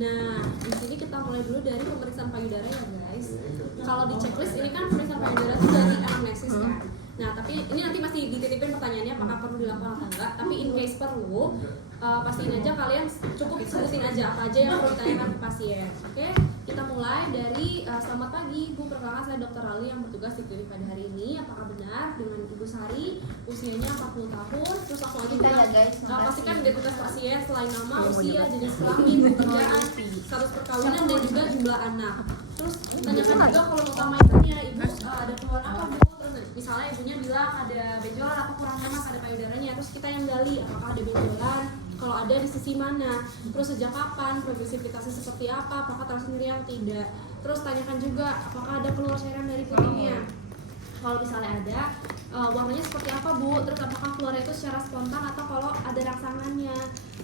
Nah, di sini kita mulai dulu dari pemeriksaan payudara ya guys. Kalau di checklist ini kan pemeriksaan payudara itu dari anamnesis kan. Nah, tapi ini nanti masih dititipin pertanyaannya apakah perlu dilakukan atau enggak. Tapi in case perlu, pastiin aja kalian cukup sebutin aja apa aja yang perlu ditanyakan ke pasien. Oke, kita mulai dari selamat pagi Bu, perkenalkan saya Dr. Ali yang bertugas di klinik pada hari ini. Apakah benar dengan Ibu Sari usianya 40 tahun? Terus langsung aja bilang, pastikan identitas pasien selain nama, usia, jenis kelamin, pekerjaan, status perkawinan dan juga jumlah anak. Terus tanyakan juga kalau utama itunya Ibu ada keluhan apa Bu? Terus misalnya ibunya bilang ada benjolan atau kurang enak ada payudaranya, terus kita yang gali apakah ada benjolan, kalau ada di sisi mana, terus sejak kapan, progresivitasnya seperti apa, apakah terasa nyeri atau tidak. Terus tanyakan juga apakah ada keluar cairan dari putingnya, kalau misalnya ada warnanya seperti apa Bu, terus apakah keluarnya itu secara spontan atau kalau ada rangsangannya,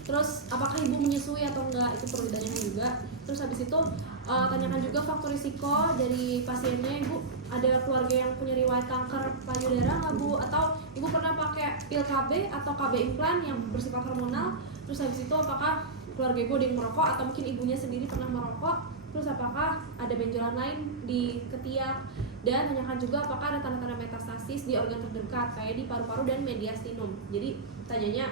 terus apakah ibu menyusui atau enggak, itu perlu ditanyakan juga. Terus habis itu tanyakan juga faktor risiko dari pasiennya, Ibu ada keluarga yang punya riwayat kanker payudara nggak Bu, atau Ibu pernah pakai pil KB atau KB implan yang bersifat hormonal. Terus habis itu apakah keluarga Ibu ada yang merokok atau mungkin ibunya sendiri pernah merokok. Terus apakah ada benjolan lain di ketiak, dan tanyakan juga apakah ada tanda-tanda metastasis di organ terdekat kayak di paru-paru dan mediastinum. Jadi tanyanya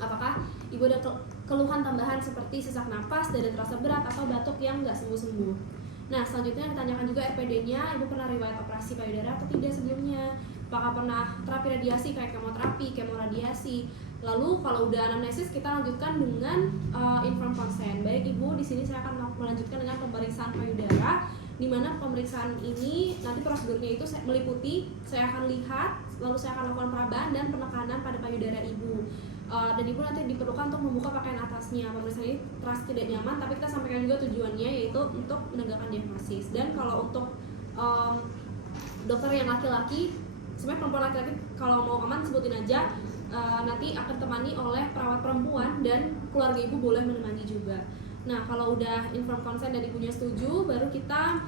apakah ibu ada keluhan tambahan seperti sesak napas, dada terasa berat, atau batuk yang nggak sembuh-sembuh. Nah, selanjutnya ditanyakan juga RPD-nya, ibu pernah riwayat operasi payudara atau tidak sebelumnya, apakah pernah terapi radiasi kayak kemoterapi, kemoradiasi. Lalu kalau udah anamnesis kita lanjutkan dengan informed consent. Baik Ibu, di sini saya akan melanjutkan dengan pemeriksaan payudara, di mana pemeriksaan ini nanti prosedurnya itu meliputi saya akan lihat, lalu saya akan lakukan perabaan dan penekanan pada payudara Ibu. Dan Ibu nanti diperlukan untuk membuka pakaian atasnya. Pemeriksaan ini terasa tidak nyaman, tapi kita sampaikan juga tujuannya yaitu untuk menegakkan diagnosis. Dan kalau untuk dokter yang laki-laki, sebenarnya perempuan laki-laki kalau mau aman sebutin aja, nanti akan temani oleh perawat perempuan dan keluarga Ibu boleh menemani juga. Nah, kalau udah informed consent dan ibunya setuju, baru kita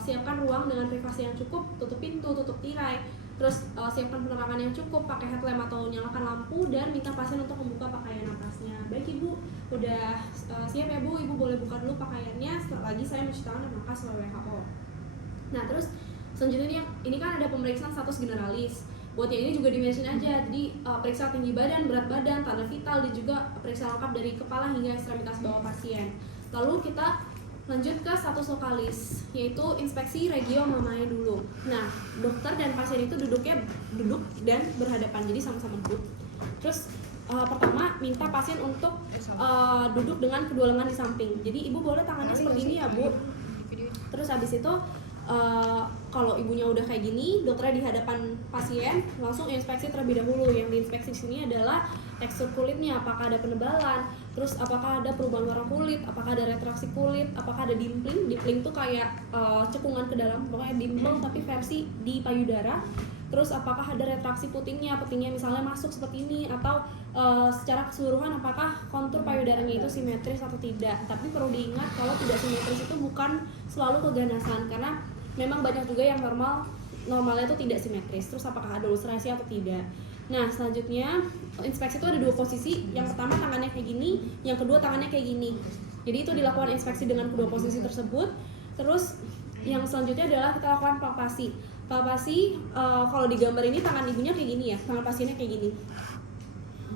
siapkan ruang dengan privasi yang cukup, tutup pintu, tutup tirai. Terus siapkan penerangan yang cukup, pakai headlamp atau nyalakan lampu, dan minta pasien untuk membuka pakaian atasnya. Baik Ibu, udah siap ya Bu, Ibu boleh buka dulu pakaiannya. Setelah lagi saya mencuci tangan dan maka sesuai WHO. Nah, terus selanjutnya ini kan ada pemeriksaan status generalis. Buat yang ini juga di-mention aja, jadi periksa tinggi badan, berat badan, tanda vital, dan juga periksa lengkap dari kepala hingga ekstremitas bawah pasien. Lalu kita lanjut ke status lokalis, yaitu inspeksi regio mamanya dulu. Nah, dokter dan pasien itu duduk dan berhadapan, jadi sama-sama duduk. Terus pertama minta pasien untuk duduk dengan kedua lengan di samping. Jadi ibu boleh tangannya seperti ini ya Bu. Terus habis itu kalau ibunya udah kayak gini, dokternya di hadapan pasien, langsung inspeksi terlebih dahulu. Yang diinspeksi di sini adalah tekstur kulitnya, apakah ada penebalan, terus apakah ada perubahan warna kulit, apakah ada retraksi kulit, apakah ada dimpling. Dimpling tuh kayak cekungan ke dalam, pokoknya dimple tapi versi di payudara. Terus apakah ada retraksi putingnya misalnya masuk seperti ini, atau secara keseluruhan apakah kontur payudaranya itu simetris atau tidak. Tapi perlu diingat kalau tidak simetris itu bukan selalu keganasan, karena memang banyak juga yang normalnya itu tidak simetris. Terus apakah ada ulcerasi atau tidak. Nah, selanjutnya inspeksi itu ada dua posisi. Yang pertama tangannya kayak gini, yang kedua tangannya kayak gini. Jadi itu dilakukan inspeksi dengan kedua posisi tersebut. Terus yang selanjutnya adalah kita lakukan palpasi. Palpasi kalau di gambar ini tangan ibunya kayak gini ya, tangan pasiennya kayak gini.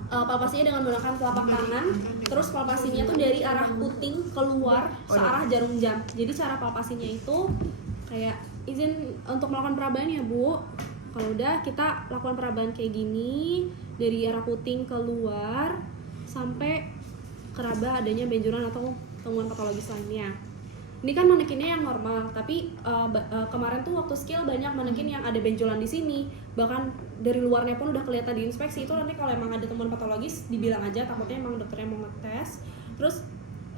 Palpasinya dengan menggunakan telapak tangan. Terus palpasinya tuh dari arah puting keluar searah jarum jam. Jadi cara palpasinya itu kayak izin untuk melakukan perabaan ya Bu. Kalau udah kita lakukan perabaan kayak gini, dari arah puting keluar sampai keraba adanya benjolan atau gangguan patologis lainnya. Ini kan manekinnya yang normal, tapi kemarin tuh waktu skill banyak manekin yang ada benjolan di sini. Bahkan dari luarnya pun udah kelihatan di inspeksi. Itu nanti kalau emang ada temuan patologis dibilang aja, takutnya emang dokternya mau ngetes. Terus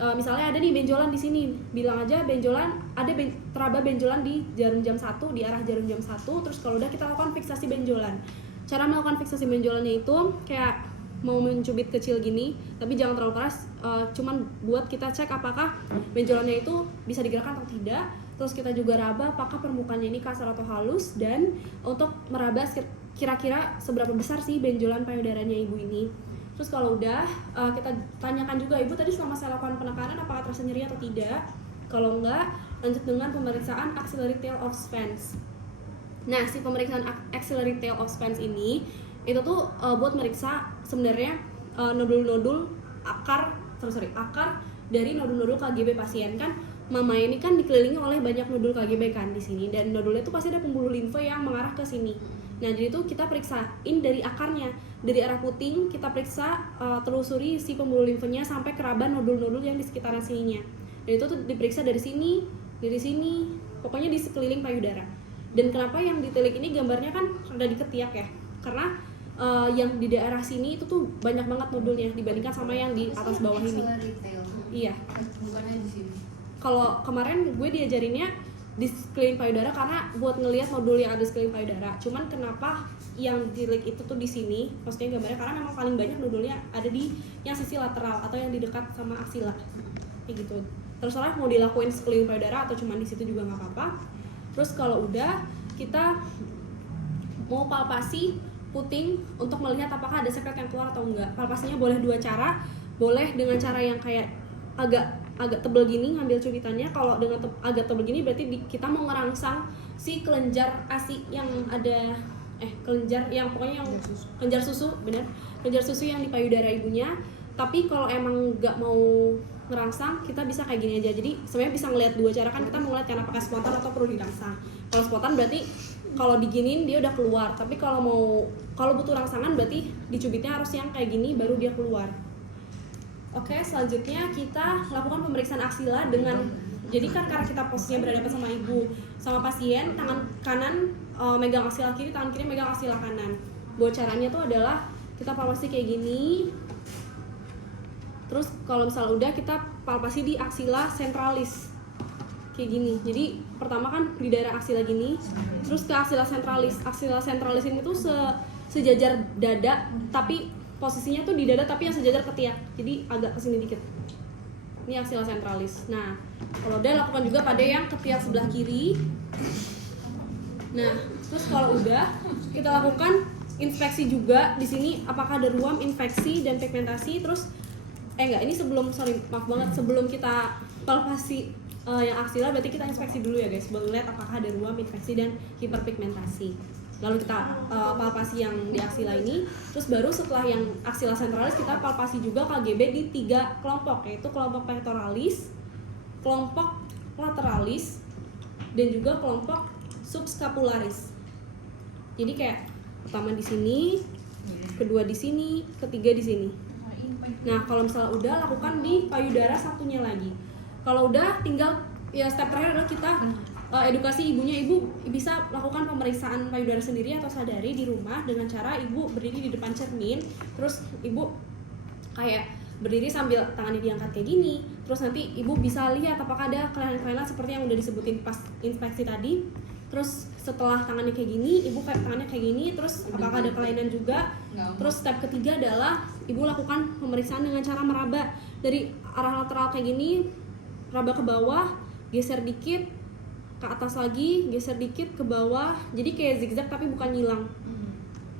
misalnya ada nih benjolan di sini, bilang aja benjolan, ada teraba benjolan di jarum jam 1, di arah jarum jam 1. Terus kalau udah kita lakukan fiksasi benjolan. Cara melakukan fiksasi benjolannya itu kayak mau mencubit kecil gini, tapi jangan terlalu keras, cuman buat kita cek apakah benjolannya itu bisa digerakkan atau tidak. Terus kita juga raba apakah permukaannya ini kasar atau halus, dan untuk meraba kira-kira seberapa besar sih benjolan payudaranya ibu ini. Terus Terus kalau udah kita tanyakan juga, ibu tadi selama saya lakukan penekanan apakah terasa nyeri atau tidak. Kalau enggak, lanjut dengan pemeriksaan axillary tail of Spence. Nah, si pemeriksaan axillary tail of Spence ini itu tuh buat meriksa sebenarnya nodul-nodul akar dari nodul-nodul KGB pasien. Kan mama ini kan dikelilingi oleh banyak nodul KGB kan di sini, dan nodulnya tuh pasti ada pembuluh limfe yang mengarah ke sini. Nah, jadi tuh kita periksain dari akarnya, dari arah puting kita periksa, telusuri si pembuluh limfenya sampai ke raba nodul-nodul yang di sekitaran sininya. Dan itu tuh diperiksa dari sini, pokoknya di sekeliling payudara. Dan kenapa yang ditilik ini gambarnya kan ada di ketiak ya? Karena yang di daerah sini itu tuh banyak banget nodulnya dibandingkan sama yang di atas bawah ini. Iya. Bukannya di sini. Kalau kemarin gue diajarinnya di sekeliling payudara karena buat ngelihat nodul yang ada di sekeliling payudara. Cuman kenapa yang ditilik itu tuh di sini? Maksudnya gambarnya karena memang paling banyak nodulnya ada di yang sisi lateral atau yang di dekat sama aksila. Kayak gitu. Terserah mau dilakuin sekeliling payudara atau cuma di situ juga nggak apa-apa. Terus kalau udah kita mau palpasi puting untuk melihat apakah ada sekret yang keluar atau enggak. Palpasinya boleh dua cara, boleh dengan cara yang kayak agak tebel gini ngambil cubitannya. Kalau dengan agak tebel gini berarti kita mau ngerangsang si kelenjar ASI yang ada kelenjar yang pokoknya yang kelenjar susu, benar, kelenjar susu yang di payudara ibunya. Tapi kalau emang nggak mau ngerangsang, kita bisa kayak gini aja. Jadi sebenarnya bisa ngelihat dua cara kan, kita mau ngeliat kan apakah spontan atau perlu dirangsang. Kalau spontan berarti kalau diginin dia udah keluar, tapi kalau butuh rangsangan berarti dicubitnya harus yang kayak gini baru dia keluar. Oke, selanjutnya kita lakukan pemeriksaan aksila dengan, jadi kan karena kita posisinya berhadapan sama ibu sama pasien, tangan kanan megang aksila kiri, tangan kiri megang aksila kanan. Buat caranya tuh adalah kita palpasi kayak gini. Terus kalau misalnya udah, kita palpasi di aksila centralis kayak gini. Jadi pertama kan di daerah aksila gini, terus ke aksila centralis. Aksila centralis ini tuh sejajar dada, tapi posisinya tuh di dada tapi yang sejajar ketiak, jadi agak kesini dikit. Ini aksila centralis. Nah, kalau udah lakukan juga pada yang ketiak sebelah kiri. Nah, terus kalau udah kita lakukan inspeksi juga di sini apakah ada ruam infeksi dan pigmentasi. Terus ini maaf banget, sebelum kita palpasi yang aksila berarti kita inspeksi dulu ya guys, buat lihat apakah ada ruam infeksi dan hiperpigmentasi. Lalu kita palpasi yang di aksila ini, terus baru setelah yang aksila centralis kita palpasi juga KGB di 3 kelompok, yaitu kelompok pectoralis, kelompok lateralis, dan juga kelompok subscapularis. Jadi kayak pertama di sini, kedua di sini, ketiga di sini. Nah, kalau misalnya udah, lakukan di payudara satunya lagi. Kalau udah, tinggal ya step terakhir adalah kita edukasi ibunya. Ibu bisa lakukan pemeriksaan payudara sendiri atau sadari di rumah dengan cara ibu berdiri di depan cermin, terus ibu kayak berdiri sambil tangannya diangkat kayak gini. Terus nanti ibu bisa lihat apakah ada kelainan-kelainan seperti yang udah disebutin pas inspeksi tadi. Terus setelah tangannya kayak gini, ibu kayak tangannya kayak gini, terus apakah ada kelainan juga. Terus step ketiga adalah ibu lakukan pemeriksaan dengan cara meraba dari arah lateral kayak gini, raba ke bawah, geser dikit ke atas lagi, geser dikit ke bawah, jadi kayak zigzag tapi bukan nyilang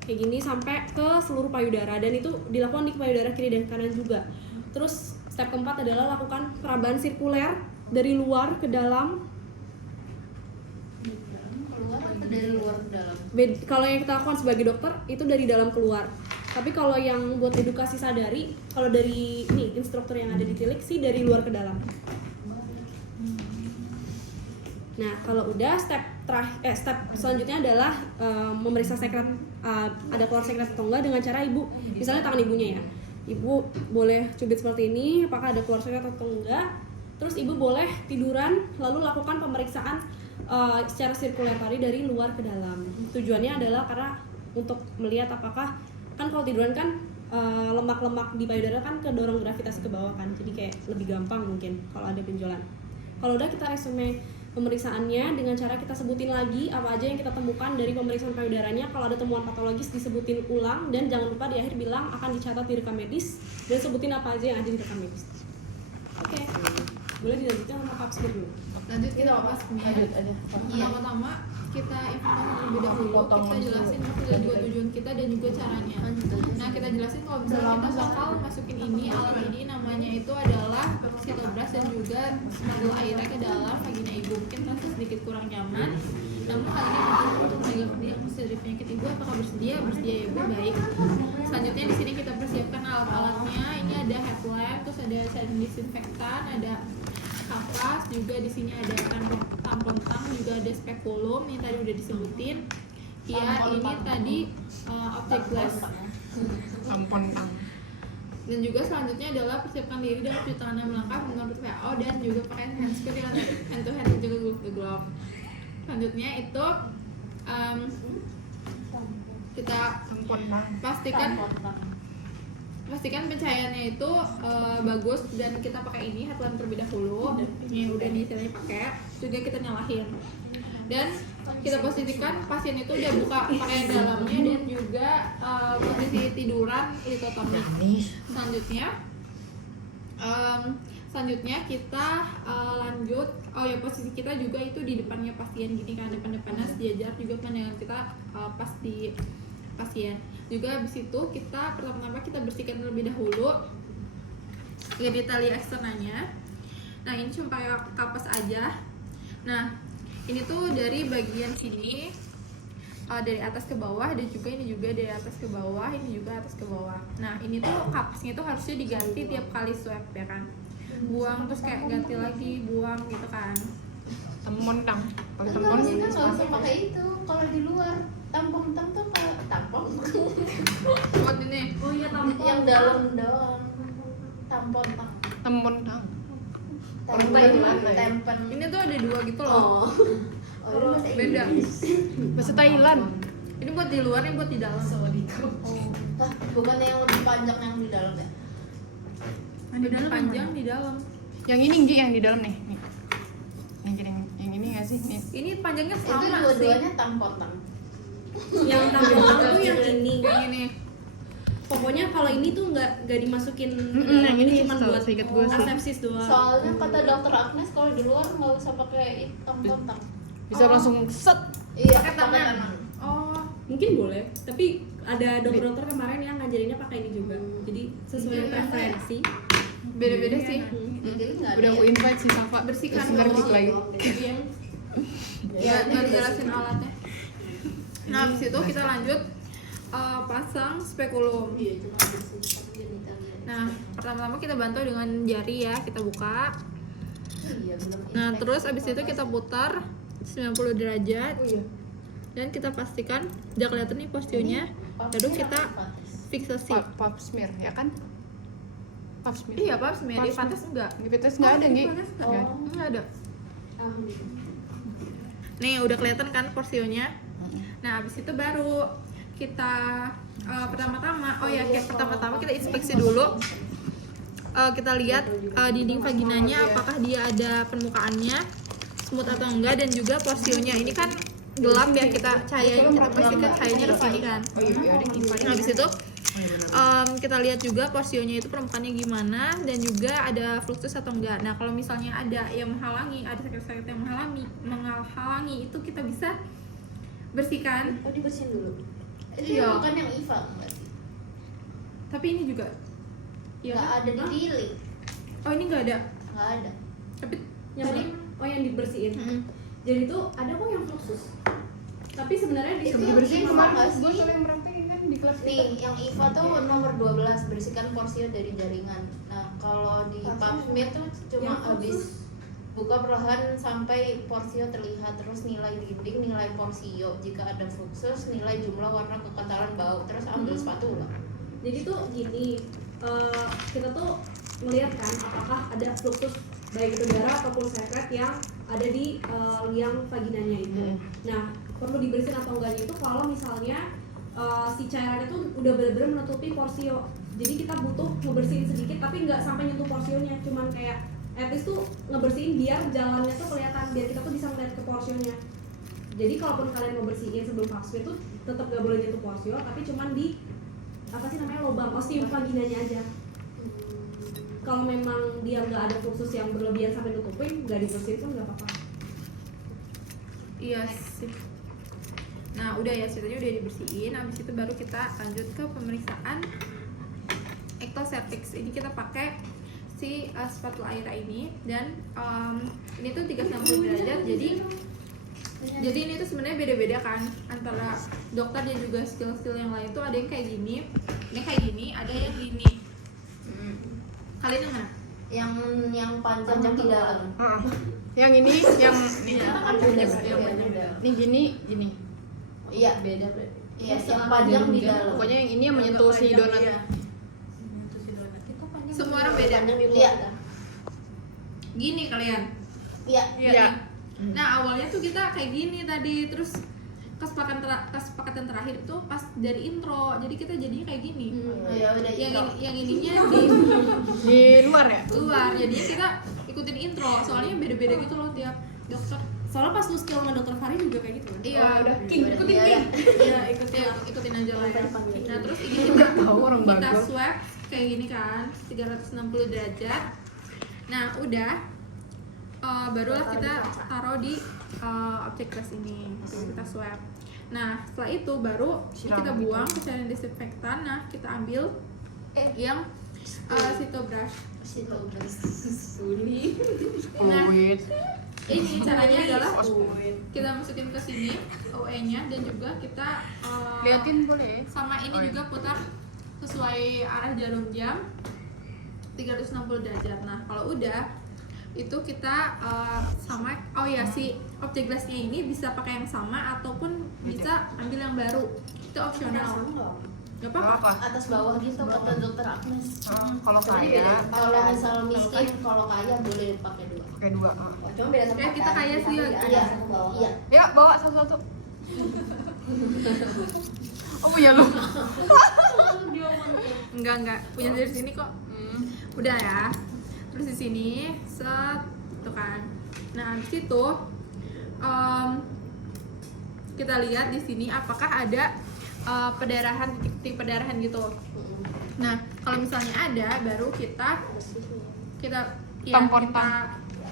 kayak gini sampai ke seluruh payudara, dan itu dilakukan di payudara kiri dan kanan juga. Terus step keempat adalah lakukan perabaan sirkuler dari luar ke dalam. Keluar atau dari luar ke dalam? Kalau yang kita lakukan sebagai dokter itu dari dalam keluar, tapi kalau yang buat edukasi sadari, kalau dari ini instruktur yang ada di tilik sih dari luar ke dalam. Nah, kalau udah step selanjutnya adalah memeriksa sekret, ada keluar sekret atau enggak dengan cara ibu, misalnya tangan ibunya ya, ibu boleh cubit seperti ini, apakah ada keluar sekret atau enggak. Terus ibu boleh tiduran lalu lakukan pemeriksaan secara sirkuler tadi dari luar ke dalam. Tujuannya adalah karena untuk melihat apakah, kan kalau tiduran kan lemak-lemak di payudara kan kedorong gravitasi ke bawah kan, jadi kayak lebih gampang mungkin kalau ada benjolan. Kalau udah, kita resume pemeriksaannya dengan cara kita sebutin lagi apa aja yang kita temukan dari pemeriksaan payudaranya. Kalau ada temuan patologis disebutin ulang, dan jangan lupa di akhir bilang akan dicatat di rekam medis dan sebutin apa aja yang ada di rekam medis. Oke. Boleh dilanjutkan sama pap smear dulu. Lanjut kita pap smear. Lanjut aja. Pertama-tama kita informasi terlebih dahulu, kita jelasin maksud dan juga tujuan kita dan juga caranya. Nah, kita jelasin kalau misalnya kita bakal masukin ini, alat ini namanya itu adalah sitobras dan juga spatula airnya ke dalam vagina ibu. Mungkin terasa sedikit kurang nyaman, namun hal ini penting untuk menjaga diagnosis dari penyakit ibu. Apakah bersedia? Bersedia ya ibu, baik. Selanjutnya di sini kita persiapkan alat-alatnya. Ini ada headlamp, terus ada cairan disinfektan, ada kapas, juga di sini ada tampon tang, juga ada spekulum ini tadi udah disebutin. Ya, ini tadi optic glass. Tampon tang. Dan juga selanjutnya adalah persiapkan diri dan cuci tangan 6 langkah menurut WHO dan juga pakai hand spray dan hand to hand dan juga glove to glove. Selanjutnya itu kita Tampon tang. pastikan pencahayaannya itu bagus dan kita pakai ini headlamp terlebih dahulu. Ini udah nih istilahnya pakai, juga kita nyalain dan kita posisikan pasien itu udah buka pakaian dalamnya dan juga posisi tiduran litotomi. Selanjutnya kita lanjut. Oh ya, posisi kita juga itu di depannya pasien gini kan, depan-depannya sejajar juga pandangan kita pas di pasien. Juga habis itu kita pertama-tama kita bersihkan terlebih dahulu genitalia eksternanya. Nah, ini cuma pakai kapas aja. Nah, ini tuh dari bagian sini dari atas ke bawah, dan juga ini juga dari atas ke bawah, ini juga atas ke bawah. Nah, ini tuh kapasnya tuh harusnya diganti tiap kali swab ya kan. Buang terus kayak ganti lagi, buang gitu kan. Tampon tang. Pakai Enggak, tampon. sih kan nggak usah pakai itu. Kalau di luar tampon tang tuh kayak tampon Buat ini. Oh iya, tampon. yang dalam doang. Tampon tang. Tampon tang. Tempen. Ini tuh ada dua gitu loh. Oh. Oh, ini bahasa Beda. Inggris. Bahasa Thailand. Ini buat di luar, ini buat di dalam. Hah, bukannya yang lebih panjang yang di dalam ya? Lebih panjang di dalam. Yang ini Nggi, yang di dalam nih. Nih. Yang ini nggak sih? Nih. Ini panjangnya Itu sama sih. dua-duanya tampon tang. Yang tampon tuh yang ini. Yang ini. Pokoknya kalau ini tuh nggak dimasukin yang ini cuma tuh, buat seinget gue sih. asepsis doang. Soalnya kata dokter Agnes kalau di luar nggak usah pakai tampon tang. Bisa langsung set. Iya, Pakai tangan. Oh, Mungkin boleh, tapi ada dokter-dokter kemarin yang ngajarinnya pakai ini juga. Jadi sesuai preferensi. beda-beda sih. Jadi nggak ada. Udah aku invite si Safa. Bersihkan Sebentar dulu. dikit lagi. Iya. Ya, baru jelasin alatnya. Nah, habis itu kita lanjut pasang spekulum. Iya, cuma bersihkan genitalia. Nah, pertama-tama kita bantu dengan jari ya, kita buka. Iya, belum Nah, inspek. terus abis itu kita putar 90 derajat. Dan kita pastikan udah kelihatan nih posturnya. Lalu kita fiksasi. Pap smear ya kan? Pap smear. Iya, pap smear. Di pantas enggak? Diabetes nggak ada Nggi. Nggak. Enggak ada. Alhamdulillah. Nih, udah kelihatan kan porsionya. Nah, abis itu baru kita pertama-tama, pertama-tama kita inspeksi dulu. Kita lihat dinding vaginanya apakah dia ada permukaannya smooth atau enggak, dan juga porsionya. Ini kan gelap ya, kita pastikan cahayanya ke sini kan. Oh iya, Nah, habis itu kita lihat juga porsionya itu permukaannya gimana, dan juga ada fluxus atau enggak. Nah, kalau misalnya ada yang menghalangi, ada sakit-sakit yang menghalangi itu kita bisa bersihkan. Oh, dibersihin dulu. Iya. Itu bukan yang IVA enggak sih? Tapi ini juga Nggak kan? ada di tilik. Oh, ini enggak ada. Nggak ada. Tapi Yang mana? Oh, yang dibersihin. Jadi tuh ada kok yang fluxus. Tapi sebenarnya Itu dibersihin IVA sama nggak sih? Gue yang merhatiin kan di kelas Nih, yang IVA tuh nomor 12, bersihkan porsio dari jaringan. Nah, kalau di pap smear tuh cuma Yang habis khusus. buka perlahan sampai porsio terlihat, terus nilai dinding, nilai porsio. Jika ada fluxus, nilai jumlah warna kekentalan bau, terus ambil spatula. Jadi tuh gini, kita tuh melihat kan apakah ada fluxus baik itu darah ataupun sekret yang ada di liang vaginanya itu. Nah, perlu dibersihin atau enggaknya itu kalau misalnya si cairan itu udah benar-benar menutupi porsio. Jadi kita butuh ngebersihin sedikit tapi nggak sampai nyentuh porsionya, cuman kayak at least tuh ngebersihin biar jalannya tuh kelihatan, biar kita tuh bisa ngeliat ke porsionya. Jadi kalaupun kalian mau bersihin sebelum pap smear tuh tetap nggak boleh nyentuh porsio, tapi cuman di apa sih namanya lubang ostium vaginanya aja. kalau memang dia nggak ada fluxus yang berlebihan sampai nutupin, nggak dibersihin pun nggak apa-apa. Iya sih. Nah udah ya, ceritanya udah dibersihin. Habis itu baru kita lanjut ke pemeriksaan ectocervix. Ini kita pakai si spatula Aira ini, dan ini tuh 360 derajat. Jadi ini tuh sebenarnya beda-beda kan antara dokter dan juga skill-skill yang lain tuh. Ada yang kayak gini, ini kayak gini, ada yang gini. Kalian yang mana? Yang panjang di dalam. Yang ini, yang nih, ini gini, gini. Iya, beda berarti. Iya, yang panjang di dalam. Pokoknya yang ini yang menyentuh si donat. Semua orang beda. Iya. Gini kalian. Iya. Iya. Nah awalnya tuh kita kayak gini tadi, terus kesepakatan terakhir itu pas dari intro, jadi kita jadinya kayak gini. Ya udah Yang ininya di Di luar ya? luar, jadinya kita ikutin intro, soalnya beda-beda gitu loh tiap dokter. Soalnya pas lu skill sama dokter Fari juga kayak gitu kan? Iya, udah. ikutin Iya, Iya, ikutin aja lah ya. Nah terus ini kita Tahu orang kita bagus. swab kayak gini kan, 360 derajat. Nah udah, barulah kita taruh di objek glass ini, kita swab. Nah setelah itu baru kita buang ke cairan disinfektan. Nah kita ambil yang Cytobrush. Nah Fluid. ini caranya adalah kita masukin ke sini OE-nya, dan juga kita Liatin boleh? sama ini Oh, iya. juga putar sesuai arah jarum jam 360 derajat. Nah kalau udah itu kita sama, oh ya si objek glassnya ini bisa pakai yang sama ataupun bisa ambil yang baru, itu opsional. Gak apa-apa. atas bawah gitu kata dokter Agnes. Kalau kaya, Kalau misal miskin, kalau kaya boleh pakai dua. pakai dua. Cuma beda tempat. Kayak kita kaya sih ya. Iya, iya. Ya bawa satu-satu. Oh punya lu? Enggak punya dari sini kok. Udah ya. Terus di sini set tuh kan. Nah habis itu kita lihat di sini apakah ada pendarahan, titik pendarahan gitu. Nah kalau misalnya ada, baru kita Tampon kita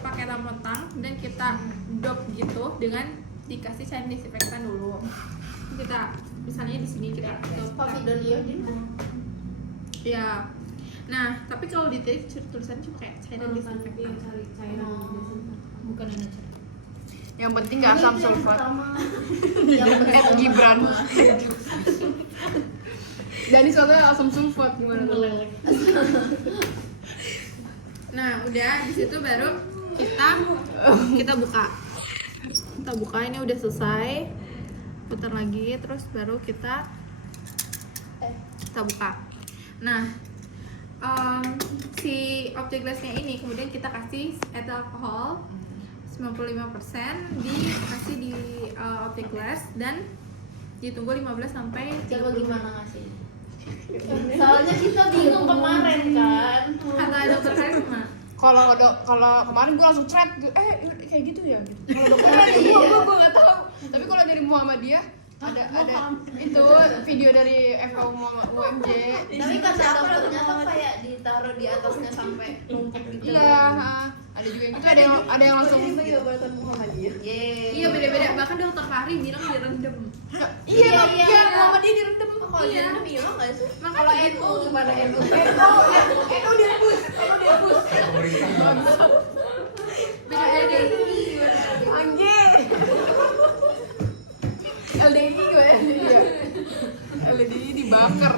pakai tampon tang dan kita dop gitu dengan dikasih cairan disinfektan dulu. Kita misalnya di sini kita Povidone iodine. ya. Nah tapi kalau di titik tulisannya cuma kayak cairan disinfektan. Cari cairan Bukan ini. Yang penting nggak asam sulfat. Yang Gibran. Dan ini soalnya asam sulfat gimana? Nah udah di situ baru kita buka. Kita buka, ini udah selesai. Putar lagi, terus baru kita buka. Nah si objek glassnya ini kemudian kita kasih etil alkohol 95% dikasih di objek glass dan ditunggu 15 sampai 30 Coba menit. gimana ngasih? Soalnya kita bingung kemarin kan. Kata dokter Karisma. Kalau kemarin gue langsung thread, kayak gitu ya. Kalau dokter gue nggak tahu. Tapi kalau dari Muhammadiyah ada itu video dari FKU UMJ. Tapi kata dokternya tuh kayak ditaruh di atasnya sampai numpuk gitu. Iya, ada juga yang gitu. Ada yang langsung. Itu obat Muhammadiyah. Iya beda-beda, bahkan dokter Fahri bilang direndam. Iya. Muhammadiyah direndam. Kalau Iya. dia bilang nggak sih? Makanya NU gimana NU? NU direbus. beda-beda. Anjir. LDI gue ya. LDI dibakar.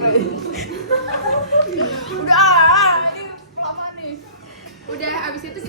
Udah, ini lama nih. Udah abis itu